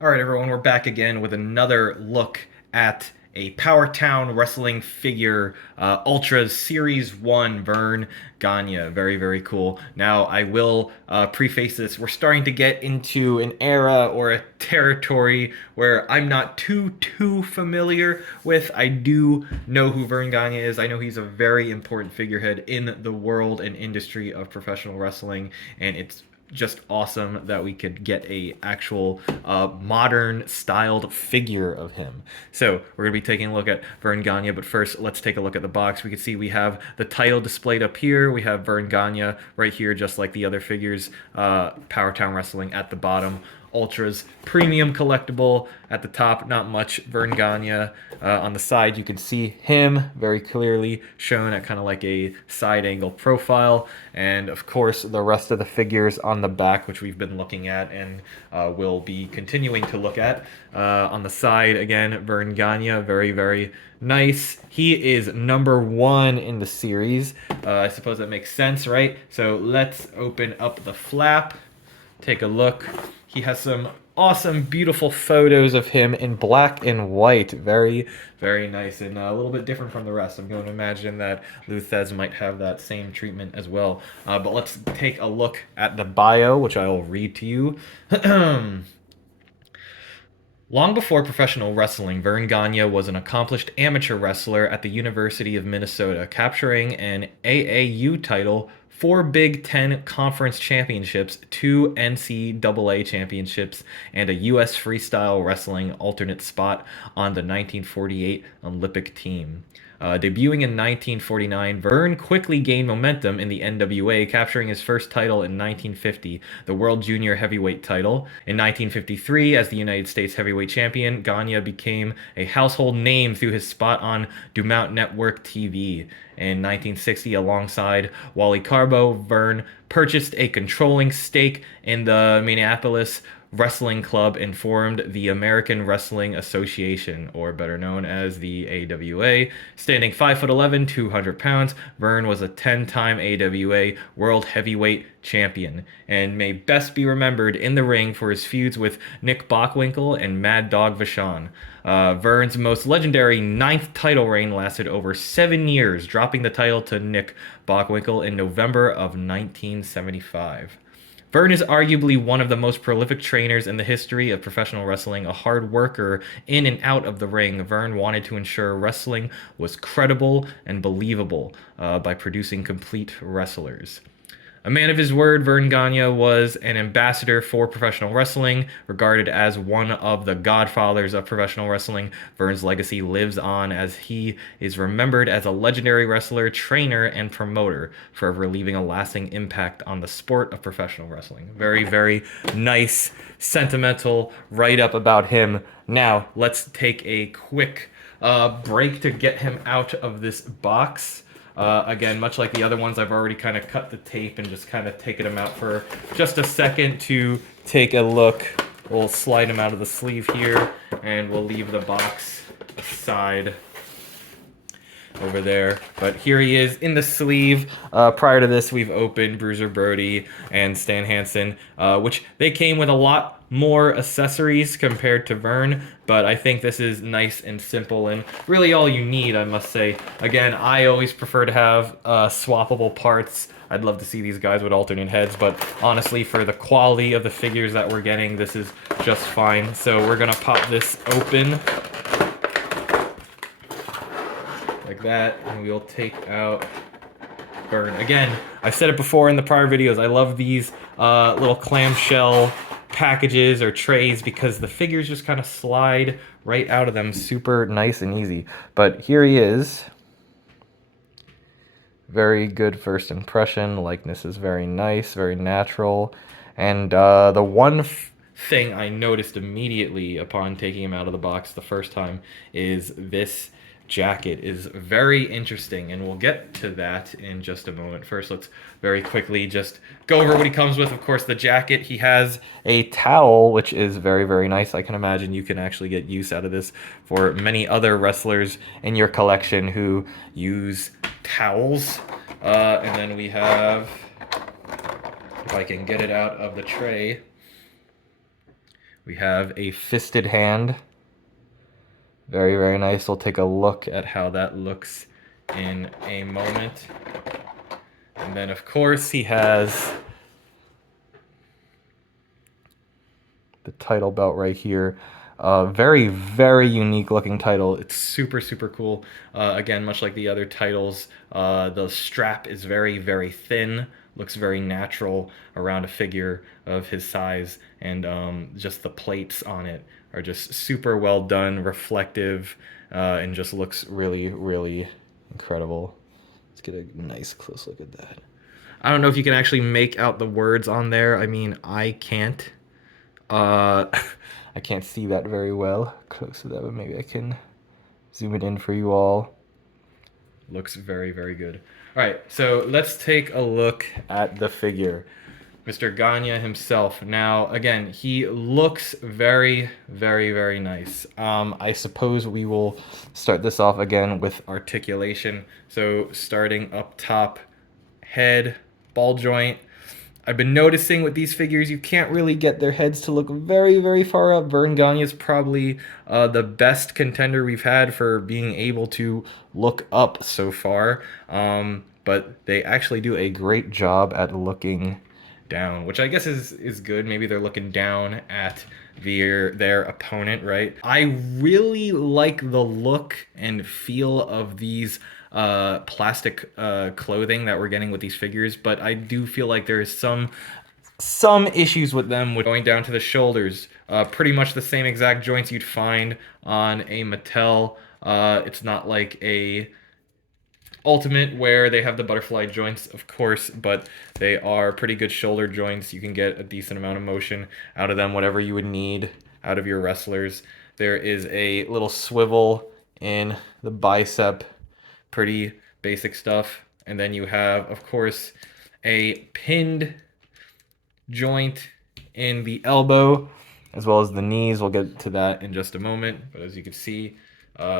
All right, everyone, we're back again with another look at a Powertown wrestling figure, Ultras Series 1 Verne Gagne. Very, very cool. Now, I will preface this. We're starting to get into an era or a territory where I'm not too familiar with. I do know who Verne Gagne is. I know he's a very important figurehead in the world and industry of professional wrestling, and it's just awesome that we could get a actual modern styled figure of him. So we're going to be taking a look at Verne Gagne, but first let's take a look at the box. We can see we have the title displayed up here. We have Verne Gagne right here, just like the other figures. Powertown Wrestling at the bottom. Ultras premium collectible at the top, not much. Verne Gagne on the side, you can see him very clearly shown at kind of like a side angle profile, and of course the rest of the figures on the back, which we've been looking at and will be continuing to look at. On the side again, Verne Gagne, very nice. He is #1 in the series. I suppose that makes sense, right? So let's open up the flap, take a look. He has some awesome, beautiful photos of him in black and white. Very nice, and a little bit different from the rest. I'm going to imagine that Luthez might have that same treatment as well. But let's take a look at the bio, which I will read to you. Long before professional wrestling, Verne Gagne was an accomplished amateur wrestler at the University of Minnesota, capturing an AAU title, 4 Big Ten Conference championships, 2 NCAA championships, and a U.S. freestyle wrestling alternate spot on the 1948 Olympic team. Debuting in 1949, Verne quickly gained momentum in the NWA, capturing his first title in 1950, the World Junior Heavyweight title. In 1953, as the United States Heavyweight Champion, Gagne became a household name through his spot on Dumont Network TV. In 1960, alongside Wally Carbo, Verne purchased a controlling stake in the Minneapolis Wrestling Club and formed the American Wrestling Association, or better known as the AWA. Standing 5'11", 200 pounds, Verne was a 10-time AWA World Heavyweight Champion, and may best be remembered in the ring for his feuds with Nick Bockwinkel and Mad Dog Vachon. Verne's most legendary ninth title reign lasted over 7 years, dropping the title to Nick Bockwinkel in November of 1975. Verne is arguably one of the most prolific trainers in the history of professional wrestling, a hard worker in and out of the ring. Verne wanted to ensure wrestling was credible and believable by producing complete wrestlers. A man of his word, Verne Gagne was an ambassador for professional wrestling, regarded as one of the godfathers of professional wrestling. Verne's legacy lives on as he is remembered as a legendary wrestler, trainer, and promoter, forever leaving a lasting impact on the sport of professional wrestling. Very nice, sentimental write-up about him. Now, let's take a quick break to get him out of this box. Again, much like the other ones, I've already kind of cut the tape and just kind of taken them out for just a second to take a look. We'll slide him out of the sleeve here, and we'll leave the box aside over there. But here he is in the sleeve. Prior to this, we've opened Bruiser Brody and Stan Hansen, which they came with a lot more accessories compared to Verne, but I think this is nice and simple and really all you need, I must say. Again, I always prefer to have swappable parts. I'd love to see these guys with alternate heads, but honestly, for the quality of the figures that we're getting, this is just fine. So we're gonna pop this open like that, and we'll take out Verne. Again, I've said it before in the prior videos, I love these little clamshell packages or trays because the figures just kind of slide right out of them super nice and easy. But here he is. Very good first impression. Likeness is very nice, very natural. And the one thing I noticed immediately upon taking him out of the box the first time is this jacket is very interesting, and we'll get to that in just a moment. First, let's very quickly just go over what he comes with. Of course, the jacket, he has a towel, which is very nice. I can imagine you can actually get use out of this for many other wrestlers in your collection who use towels. And then we have, if I can get it out of the tray, We have a fisted hand. Very, very nice. We'll take a look at how that looks in a moment. And then, of course, he has the title belt right here. Very, very unique looking title. It's super, super cool. Again, much like the other titles, the strap is very, very thin. Looks very natural around a figure of his size, and just the plates on it are just super well done, reflective, and just looks really, really incredible. Let's get a nice close look at that. I don't know if you can actually make out the words on there. I mean, I can't. I can't see that very well close to that, but maybe I can zoom it in for you all. Looks very, very good. All right, so let's take a look at the figure. Mr. Gagne himself. Now, again, he looks very, very, very nice. I suppose we will start this off again with articulation. So starting up top, head, ball joint. I've been noticing with these figures, you can't really get their heads to look very, very far up. Verne Gagne is probably the best contender we've had for being able to look up so far. But they actually do a great job at looking down, which I guess is good. Maybe they're looking down at their opponent, right? I really like the look and feel of these plastic clothing that we're getting with these figures, but I do feel like there's some issues with them with going down to the shoulders. Pretty much the same exact joints you'd find on a Mattel. It's not like a Ultimate where they have the butterfly joints, of course, but they are pretty good shoulder joints. You can get a decent amount of motion out of them, whatever you would need out of your wrestlers. There is a little swivel in the bicep, pretty basic stuff. And then you have, of course, a pinned joint in the elbow, as well as the knees. We'll get to that in just a moment. But as you can see,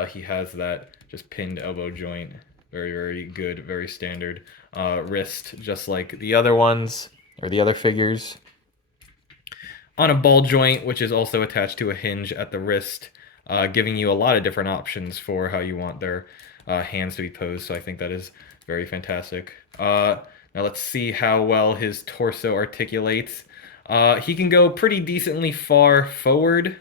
he has that just pinned elbow joint. Very, very good, very standard. Wrist, just like the other ones, or the other figures. On a ball joint, which is also attached to a hinge at the wrist, giving you a lot of different options for how you want their hands to be posed. So I think that is very fantastic. Now let's see how well his torso articulates. He can go pretty decently far forward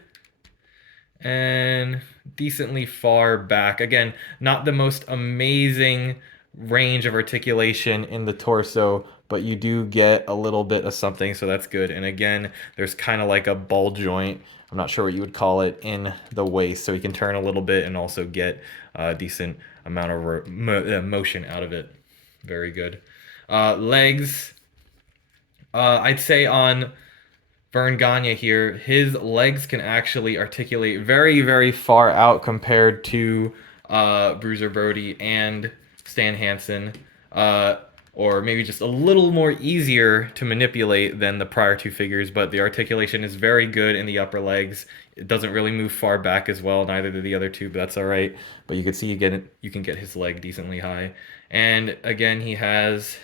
and decently far back. Again, not the most amazing range of articulation in the torso, but you do get a little bit of something, so that's good. And again, there's kind of like a ball joint, I'm not sure what you would call it, in the waist, so you can turn a little bit and also get a decent amount of motion out of it. Very good. Legs, I'd say on Verne Gagne here, his legs can actually articulate very, very far out compared to Bruiser Brody and Stan Hansen, or maybe just a little more easier to manipulate than the prior two figures, but the articulation is very good in the upper legs. It doesn't really move far back as well, neither do the other two, but that's all right. But you can see you can get his leg decently high. And again, he has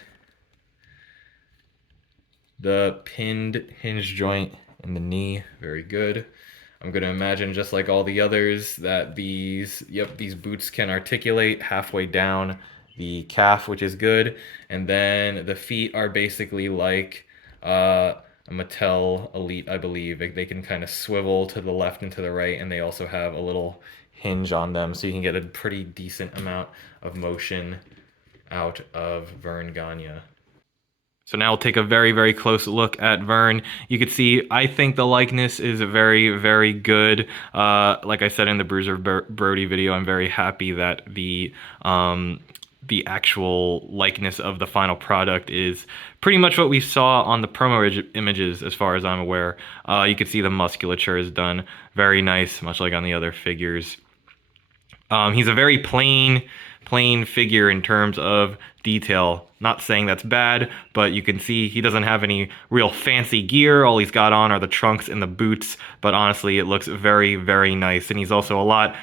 the pinned hinge joint in the knee, very good. I'm going to imagine, just like all the others, that these boots can articulate halfway down the calf, which is good. And then the feet are basically like a Mattel Elite, I believe. They can kind of swivel to the left and to the right, and they also have a little hinge on them, so you can get a pretty decent amount of motion out of Verne Gagne. So now we'll take a very, very close look at Verne. You can see, I think the likeness is very, very good. Like I said in the Bruiser Brody video, I'm very happy that the actual likeness of the final product is pretty much what we saw on the promo images, as far as I'm aware. You can see the musculature is done very nice, much like on the other figures. He's a very plain figure in terms of detail. Not saying that's bad, but you can see he doesn't have any real fancy gear. All he's got on are the trunks and the boots, but honestly, it looks very, very nice. And he's also a lot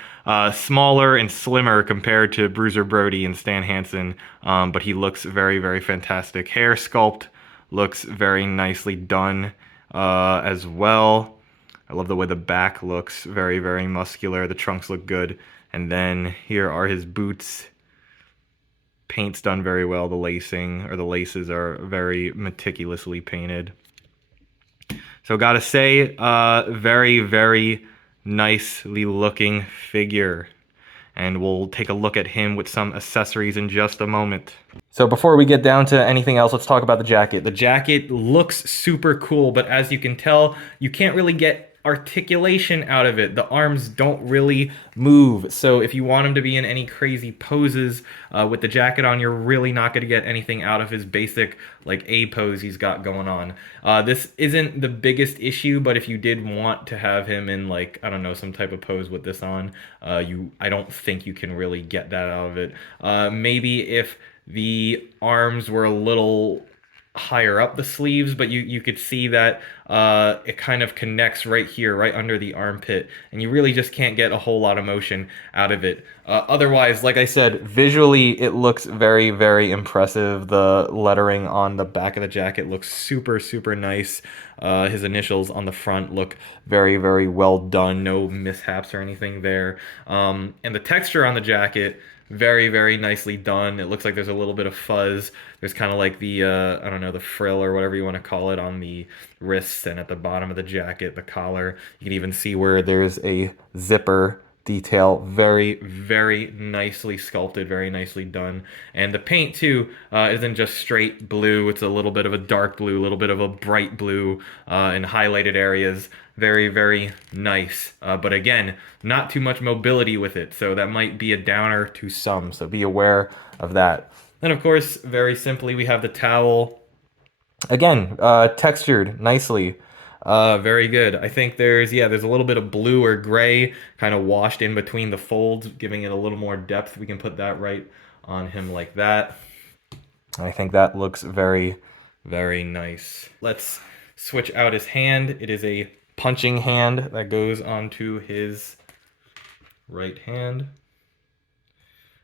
smaller and slimmer compared to Bruiser Brody and Stan Hansen, but he looks very, very fantastic. Hair sculpt looks very nicely done as well. I love the way the back looks, very, very muscular. The trunks look good. And then here are his boots. Paint's done very well. The lacing, or the laces, are very meticulously painted. So gotta say, very, very nicely looking figure. And we'll take a look at him with some accessories in just a moment. So before we get down to anything else, let's talk about the jacket. The jacket looks super cool, but as you can tell, you can't really get articulation out of it. The arms don't really move. So if you want him to be in any crazy poses with the jacket on, you're really not going to get anything out of his basic like A pose he's got going on. This isn't the biggest issue, but if you did want to have him in like, I don't know, some type of pose with this on, I don't think you can really get that out of it. Maybe if the arms were a little higher up the sleeves, but you could see that it kind of connects right here, right under the armpit, and you really just can't get a whole lot of motion out of it. Otherwise, like I said, visually it looks very, very impressive. The lettering on the back of the jacket looks super, super nice. His initials on the front look very, very well done. No mishaps or anything there. And the texture on the jacket, very, very nicely done. It looks like there's a little bit of fuzz. There's kind of like the, I don't know, the frill or whatever you want to call it on the wrists and at the bottom of the jacket, the collar. You can even see where there's a zipper detail. Very, very nicely sculpted, very nicely done. And the paint, too, isn't just straight blue. It's a little bit of a dark blue, a little bit of a bright blue in highlighted areas. Very, very nice. But again, not too much mobility with it, so that might be a downer to some, so be aware of that. Then, of course, very simply, we have the towel. Again, textured nicely. Very good. I think there's a little bit of blue or gray kind of washed in between the folds, giving it a little more depth. We can put that right on him like that. I think that looks very, very nice. Let's switch out his hand. It is a punching hand that goes onto his right hand.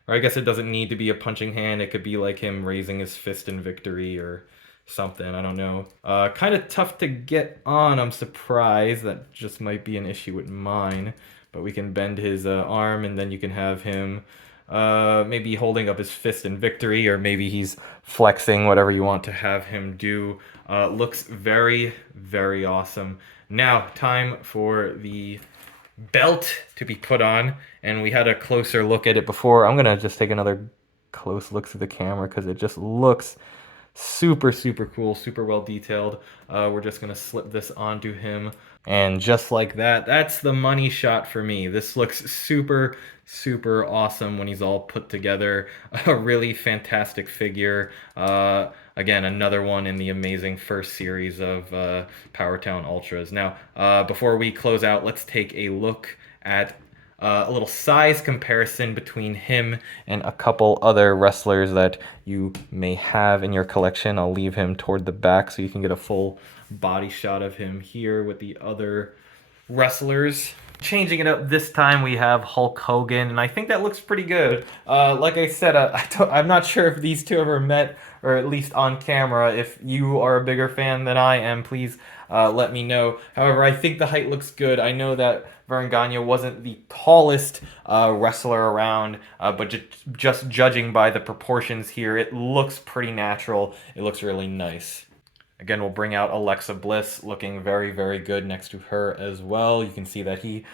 Or I guess it doesn't need to be a punching hand. It could be like him raising his fist in victory or something. I don't know. Kind of tough to get on. I'm surprised. That just might be an issue with mine. But we can bend his arm, and then you can have him maybe holding up his fist in victory, or maybe he's flexing, whatever you want to have him do. Looks very, very awesome. Now, time for the belt to be put on, and we had a closer look at it before. I'm gonna just take another close look through the camera because it just looks super, super cool, super well detailed. We're just gonna slip this onto him, and just like that, that's the money shot for me. This looks super, super awesome when he's all put together. A really fantastic figure. Again, another one in the amazing first series of Powertown Ultras. Now, before we close out, let's take a look at a little size comparison between him and a couple other wrestlers that you may have in your collection. I'll leave him toward the back so you can get a full body shot of him here with the other wrestlers. Changing it up this time, we have Hulk Hogan, and I think that looks pretty good. Like I said, I'm not sure if these two ever met, or at least on camera. If you are a bigger fan than I am, please let me know. However, I think the height looks good. I know that Verne Gagne wasn't the tallest wrestler around, but just judging by the proportions here, it looks pretty natural. It looks really nice. Again, we'll bring out Alexa Bliss, looking very, very good next to her as well. You can see that he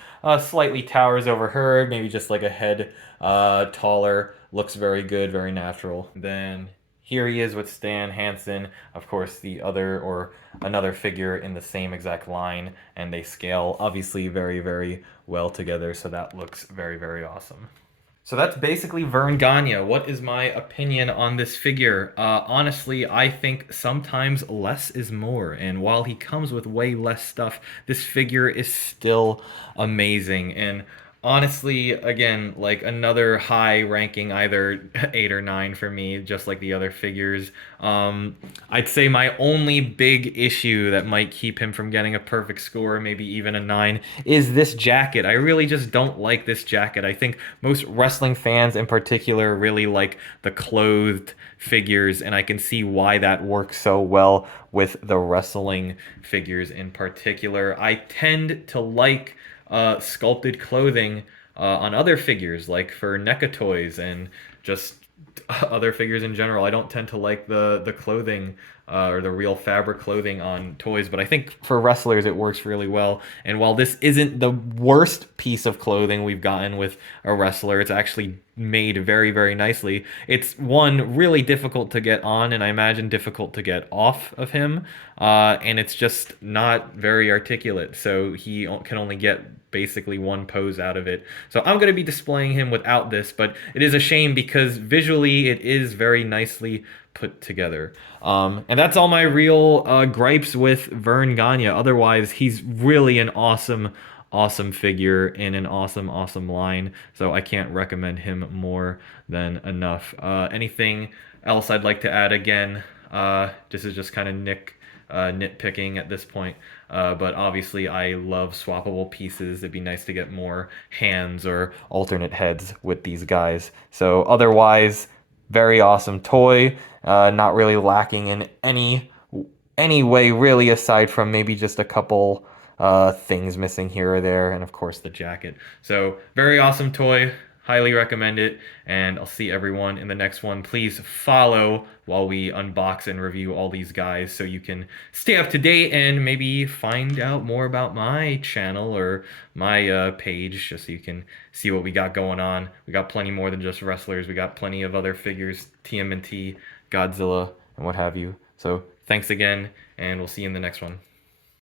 slightly towers over her, maybe just like a head taller. Looks very good, very natural. Then here he is with Stan Hansen, of course, the other or another figure in the same exact line, and they scale obviously very, very well together, so that looks very, very awesome. So that's basically Verne Gagne. What is my opinion on this figure? Honestly, I think sometimes less is more. And while he comes with way less stuff, this figure is still amazing. And Honestly, again, like another high ranking, either 8 or 9 for me, just like the other figures. I'd say my only big issue that might keep him from getting a perfect score, maybe even a 9, is this jacket. I really just don't like this jacket. I think most wrestling fans in particular really like the clothed figures, and I can see why that works so well with the wrestling figures in particular. I tend to like sculpted clothing on other figures, like for NECA toys and just other figures in general. I don't tend to like the clothing or the real fabric clothing on toys, but I think for wrestlers it works really well. And while this isn't the worst piece of clothing we've gotten with a wrestler, it's actually made very, very nicely. It's one really difficult to get on, and I imagine difficult to get off of him. And it's just not very articulate, so he can only get basically one pose out of it. So I'm going to be displaying him without this, but it is a shame because visually it is very nicely put together. And that's all my real gripes with Verne Gagne. Otherwise, he's really an awesome figure in an awesome line. So I can't recommend him more than enough. Anything else I'd like to add again? This is just kind of nitpicking at this point. But obviously, I love swappable pieces. It'd be nice to get more hands or alternate heads with these guys. So otherwise, very awesome toy. Not really lacking in any way really, aside from maybe just a couple things missing here or there, and of course the jacket. So very awesome toy. Highly recommend it, and I'll see everyone in the next one. Please follow while we unbox and review all these guys so you can stay up to date and maybe find out more about my channel or my page just so you can see what we got going on. We got plenty more than just wrestlers. We got plenty of other figures, TMNT, Godzilla, and what have you. So thanks again, and we'll see you in the next one.